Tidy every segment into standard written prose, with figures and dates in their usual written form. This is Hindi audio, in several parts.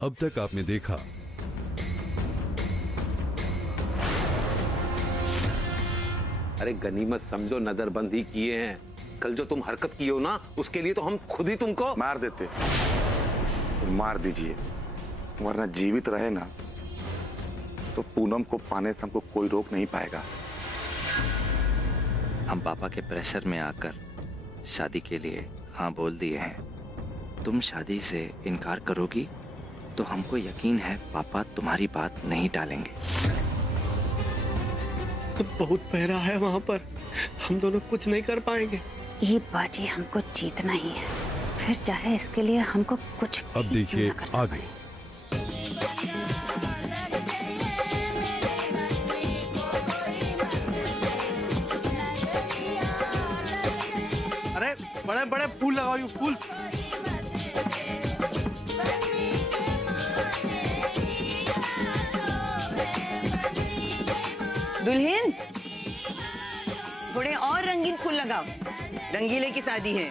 अब तक आपने देखा। अरे गनीमत समझो, नजरबंदी किए हैं। कल जो तुम हरकत की हो ना, उसके लिए तो हम खुद ही तुमको मार देते। तो मार दीजिए, वरना जीवित रहे ना तो पूनम को पाने से हमको कोई रोक नहीं पाएगा। हम पापा के प्रेशर में आकर शादी के लिए हाँ बोल दिए हैं। तुम शादी से इनकार करोगी तो हमको यकीन है पापा तुम्हारी बात नहीं टालेंगे। बहुत पहरा है वहां पर, हम दोनों कुछ नहीं कर पाएंगे। ये बाजी हमको जीतना ही है, फिर चाहे इसके लिए हमको कुछ अब देखिए आगे। अरे बड़े बड़े फूल लगाओ, फूल। दुल्हन, थोड़े और रंगीन फूल लगाओ, रंगीले की शादी है।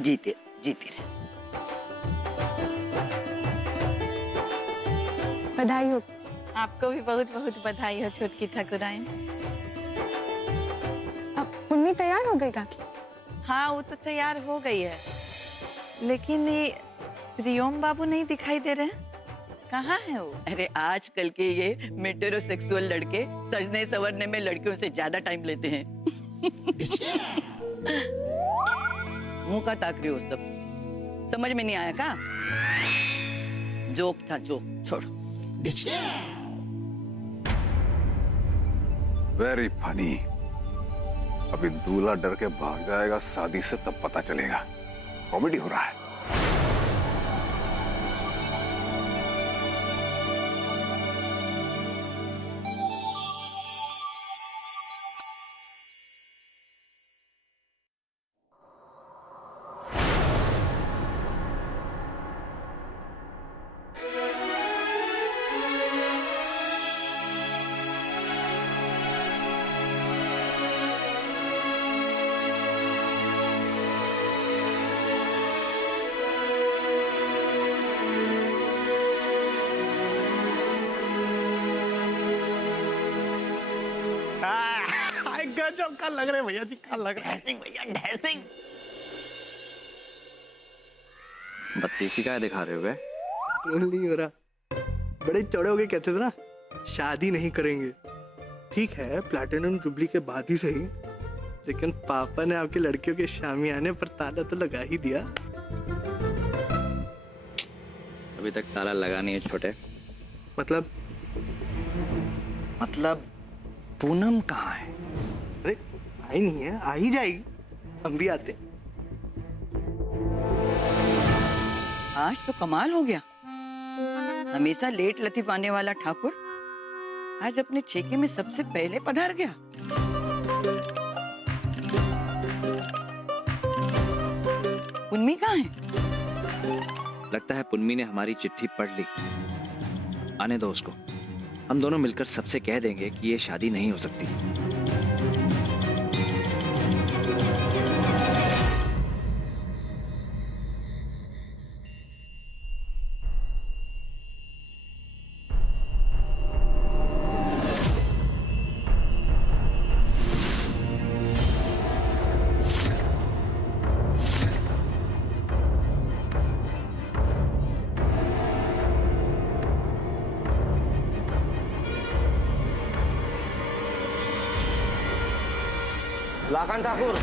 जीते जीते रहे। बधाई हो। आपको भी बहुत बहुत बधाई हो छोटकी ठाकुराइन। अब पुन्नी तैयार हो गई काकी? हाँ, वो तो तैयार हो गई है, लेकिन ये प्रियोम बाबू नहीं दिखाई दे रहे हैं। कहाँ है वो? अरे आजकल के ये मेट्रोसेक्सुअल लड़के सजने संवरने में लड़कियों से ज्यादा टाइम लेते हैं। मुंह का ताक रहे हो सब, समझ में नहीं आया का? जोक था जोक, छोड़ो। Very funny. अभी दूल्हा डर के भाग जाएगा शादी से, तब पता चलेगा कॉमेडी हो रहा है। गजब का लग रहे भैया जी, का लग रहा है। भैया ड्रेसिंग। बत्तीसी का दिखा रहे हो बे? नहीं हो रहा, बड़े चौड़े हो गए, कहते थे ना शादी नहीं करेंगे। ठीक है, प्लैटिनम जुबली के बाद ही सही, लेकिन पापा ने आपकी लड़कियों के शामियाने पर ताला तो लगा ही दिया। अभी तक ताला लगा नहीं है छोटे। मतलब पूनम कहाँ है? अरे आई नहीं है, आ ही जाएगी, हम भी आते। आज तो कमाल हो गया। हमेशा लेट लतीफ आने वाला ठाकुर आज अपने छेके में सबसे पहले पधार गया। पुन्नी कहाँ है? लगता है पुन्नी ने हमारी चिट्ठी पढ़ ली। आने दो उसको, हम दोनों मिलकर सबसे कह देंगे कि ये शादी नहीं हो सकती। लाखन ठाकुर,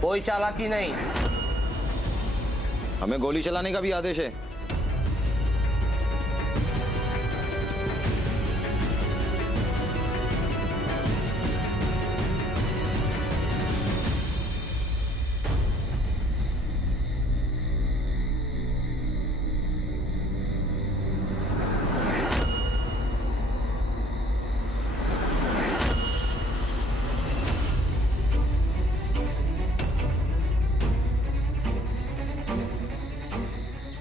कोई चालाकी नहीं। हमें गोली चलाने का भी आदेश है।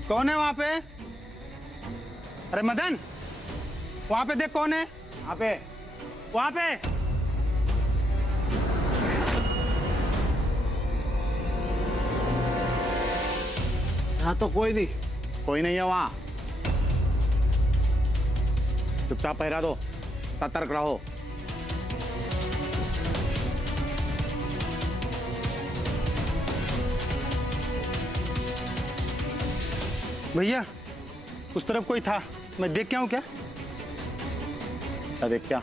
कौन है वहां पे? अरे मदन, वहां पे देख कौन है? वहां पे, वहां पे। यहाँ तो कोई नहीं। कोई नहीं है वहां। चुपचाप पहरा दो, सतर्क रहो। भैया, उस तरफ कोई था, मैं देख के आऊं क्या? देख क्या?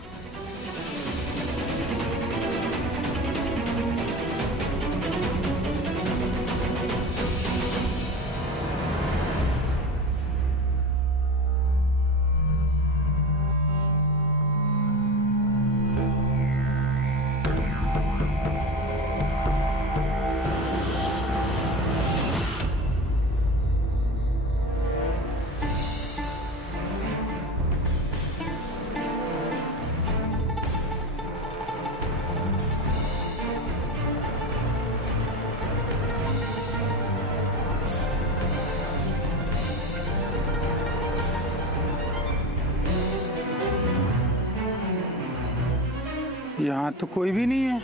यहाँ तो कोई भी नहीं है।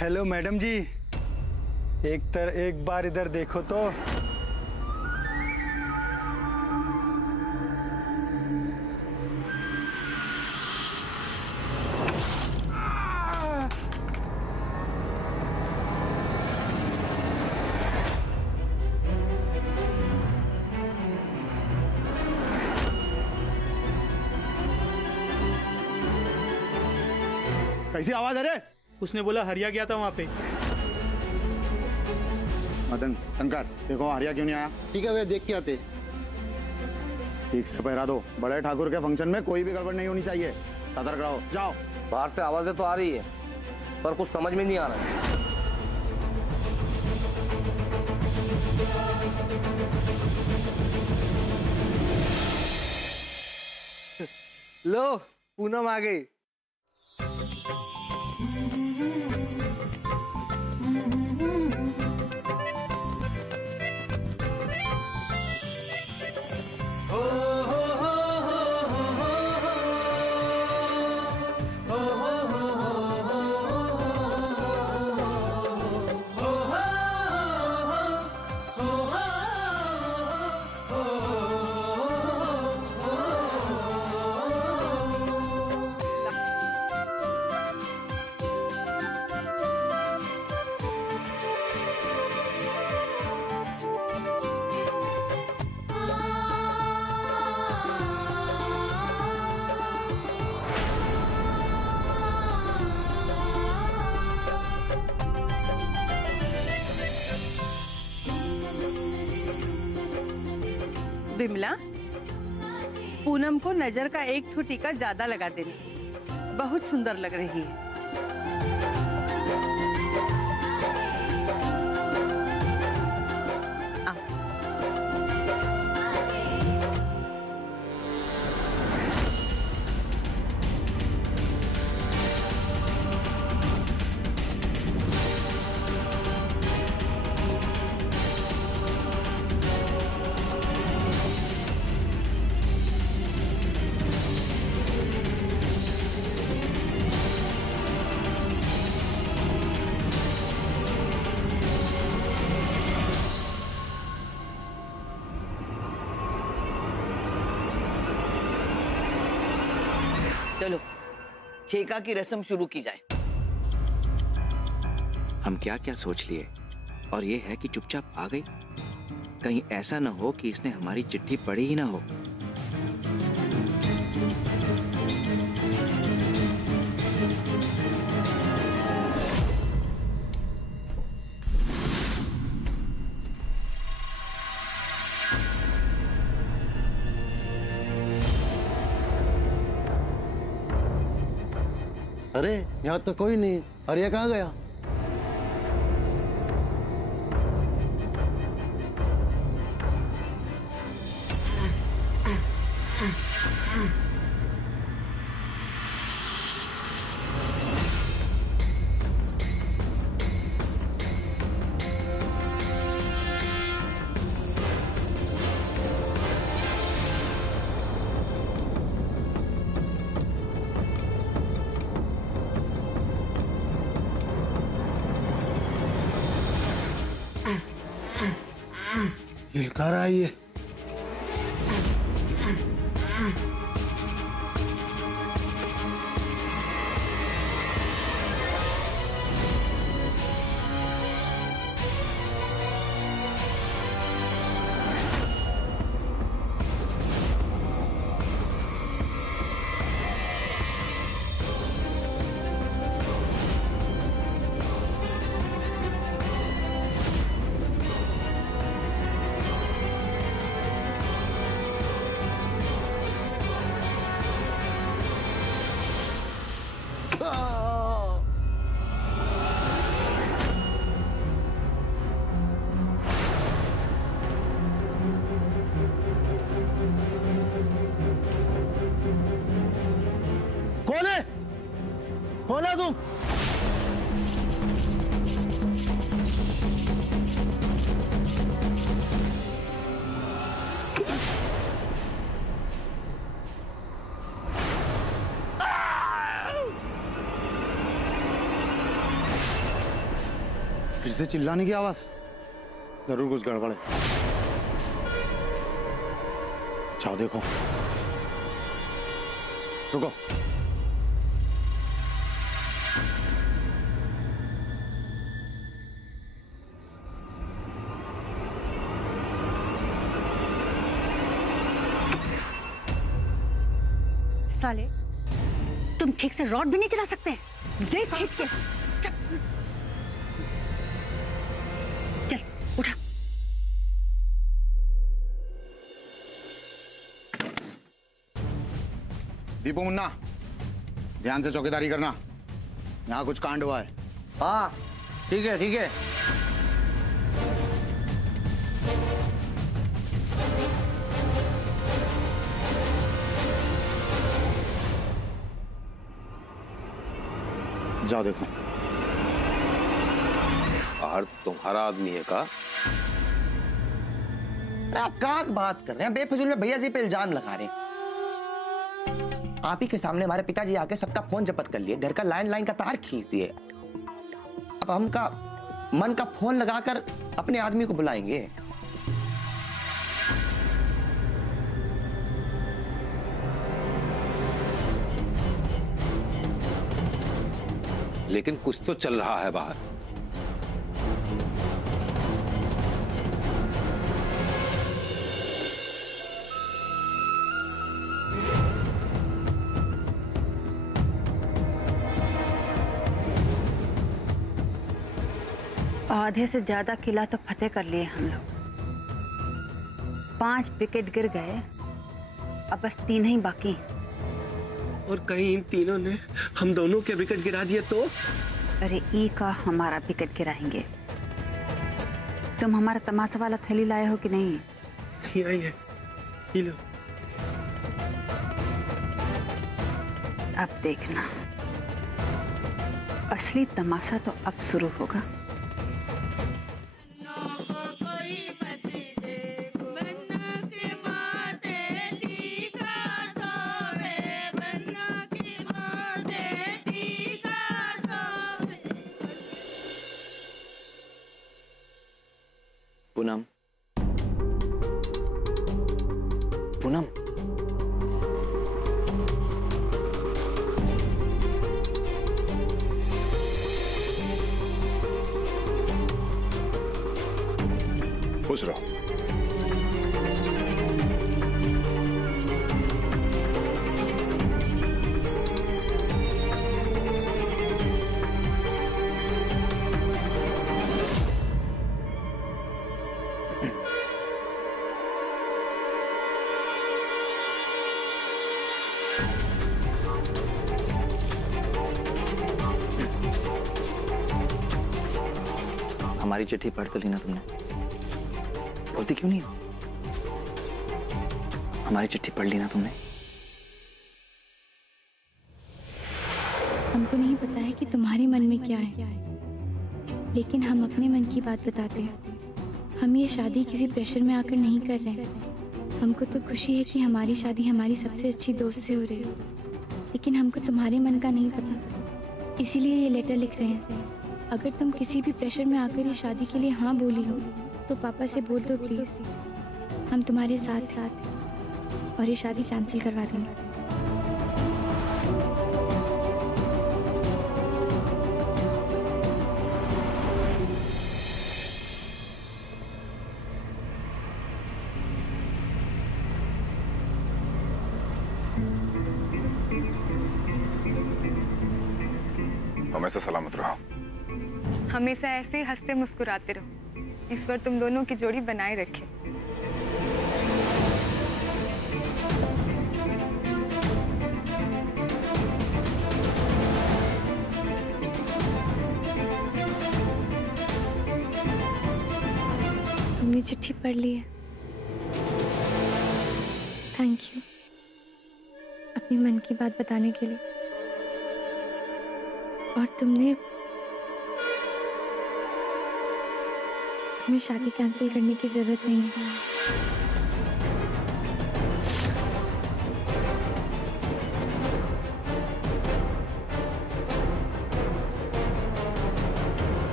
हेलो मैडम जी, एक बार इधर देखो तो। कैसी आवाज आ रही है? उसने बोला हरिया गया था वहाँ पे। मदन, शंकर, देखो हरिया क्यों नहीं आया? ठीक है भैया, देख के आते। ठीक से पहरा दो, बड़े ठाकुर के फंक्शन में कोई भी गड़बड़ नहीं होनी चाहिए। सतर्क रहो, जाओ। बाहर से आवाजें तो आ रही है, पर कुछ समझ में नहीं आ रहा है। लो, पूनम आ गई। बिमला, पूनम को नजर का एक ठो टीका ज्यादा लगा देना, बहुत सुंदर लग रही है। चलो ठेका की रस्म शुरू की जाए। हम क्या क्या सोच लिए, और ये है कि चुपचाप आ गई। कहीं ऐसा ना हो कि इसने हमारी चिट्ठी पढ़ी ही ना हो। अरे यहाँ तो कोई नहीं, अरे कहाँ गया? हिलकार आई है। कौन है? कौन है तुम? फिर से चिल्लाने की आवाज, जरूर कुछ गड़बड़ है। जाओ देखो। रुको। साले, तुम ठीक से रॉड भी नहीं चला सकते? देख खींच के। चल उठा। दीपू मुन्ना, ध्यान से चौकीदारी करना, यहाँ कुछ कांड हुआ है। हाँ ठीक है ठीक है। जाओ देखो। बाहर तुम्हारा आदमी है का? आप क्या बात कर रहे हैं? बेफिजूल में भैया जी पे इल्जाम लगा रहे हैं। आप ही के सामने हमारे पिताजी आके सबका फोन जब्त कर लिए, घर का लैंडलाइन का तार खींच दिए। अब हमका मन का फोन लगाकर अपने आदमी को बुलाएंगे। लेकिन कुछ तो चल रहा है बाहर। आधे से ज्यादा किला तो फतेह कर लिए हम लोग। 5 विकेट गिर गए, अब बस 3 ही बाकी हैं। और कहीं इन तीनों ने हम दोनों के विकेट गिरा दिए तो? अरे ई का हमारा विकेट गिराएंगे। तुम हमारा तमाशा वाला थैली लाए हो कि नहीं? आई है, ये लो। अब देखना, असली तमाशा तो अब शुरू होगा। पूनम, पूनम, खुश रहो। हमारी चिट्ठी पढ़ तो ली ना तुमने? बोलती क्यों नहीं हो? हमारी चिट्ठी पढ़ ली ना तुमने? हमको नहीं पता है कि तुम्हारे मन में क्या है, लेकिन हम अपने मन की बात बताते हैं। हम ये शादी किसी प्रेशर में आकर नहीं कर रहे हैं। हमको तो खुशी है कि हमारी शादी हमारी सबसे अच्छी दोस्त से हो रही है, लेकिन हमको तुम्हारे मन का नहीं पता, इसीलिए ये लेटर लिख रहे हैं। अगर तुम किसी भी प्रेशर में आकर ये शादी के लिए हाँ बोली हो तो पापा से बोल दो प्लीज। हम तुम्हारे साथ साथ हैं और ये शादी कैंसिल करवा देंगे। हमेशा सलामत रहो। हमेशा ऐसे ही हंसते मुस्कुराते रहो। ईश्वर तुम दोनों की जोड़ी बनाए रखे। तुमने चिट्ठी पढ़ ली है, थैंक यू अपने मन की बात बताने के लिए। और तुम्हें शादी कैंसिल करने की जरूरत नहीं है।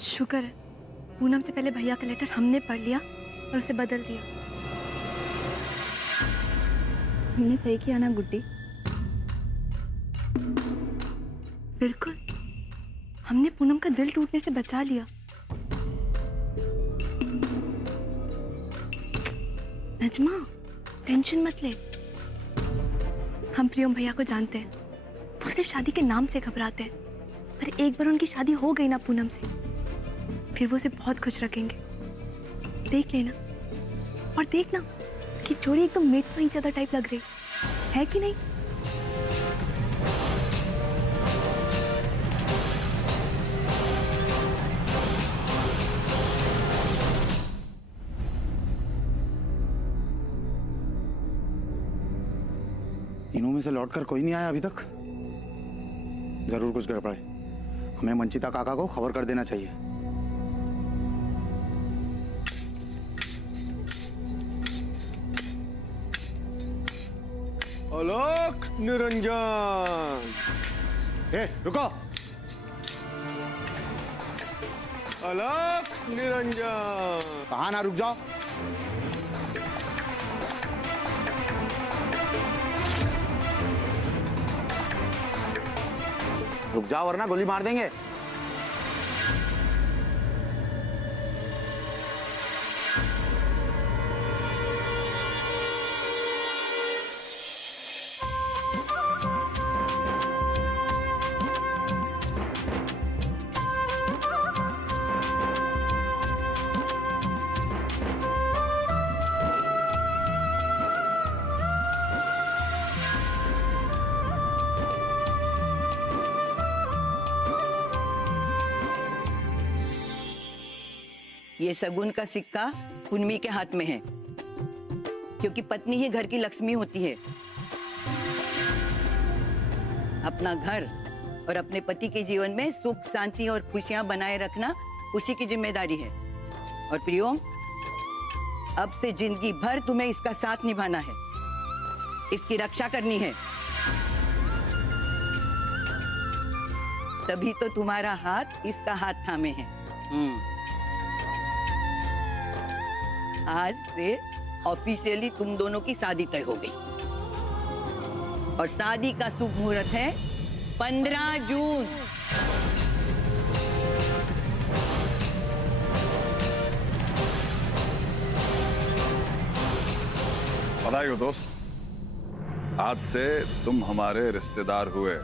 शुक्र है पूनम से पहले भैया का लेटर हमने पढ़ लिया और उसे बदल दिया। हमने सही किया ना गुड्डी? बिल्कुल, हमने पूनम का दिल टूटने से बचा लिया। नजमा, टेंशन मत ले। हम प्रियम भैया को जानते हैं, वो सिर्फ शादी के नाम से घबराते हैं। पर एक बार उनकी शादी हो गई ना पूनम से, फिर वो उसे बहुत खुश रखेंगे। देख लेना, और देखना कि जोड़ी एकदम मेट पर ज्यादा टाइप लग रही है कि नहीं। तीनों में से लौटकर कोई नहीं आया अभी तक। जरूर कुछ गड़बड़ है। हमें मंचिता काका को खबर कर देना चाहिए। आलोक निरंजन, रुको। आलोक निरंजन, कहाँ ना रुक जाओ। रुक जाओ वरना गोली मार देंगे। ये सगुन का सिक्का पुन्नी के हाथ में है, क्योंकि पत्नी ही घर की लक्ष्मी होती है। अपना घर और अपने पति के जीवन में सुख शांति और खुशियां बनाए रखना उसी की जिम्मेदारी है। और प्रियम, अब से जिंदगी भर तुम्हें इसका साथ निभाना है, इसकी रक्षा करनी है। तभी तो तुम्हारा हाथ इसका हाथ थामे है। आज से ऑफिशियली तुम दोनों की शादी तय हो गई, और शादी का शुभ मुहूर्त है 15 जून। बधाई हो दोस्त, आज से तुम हमारे रिश्तेदार हुए।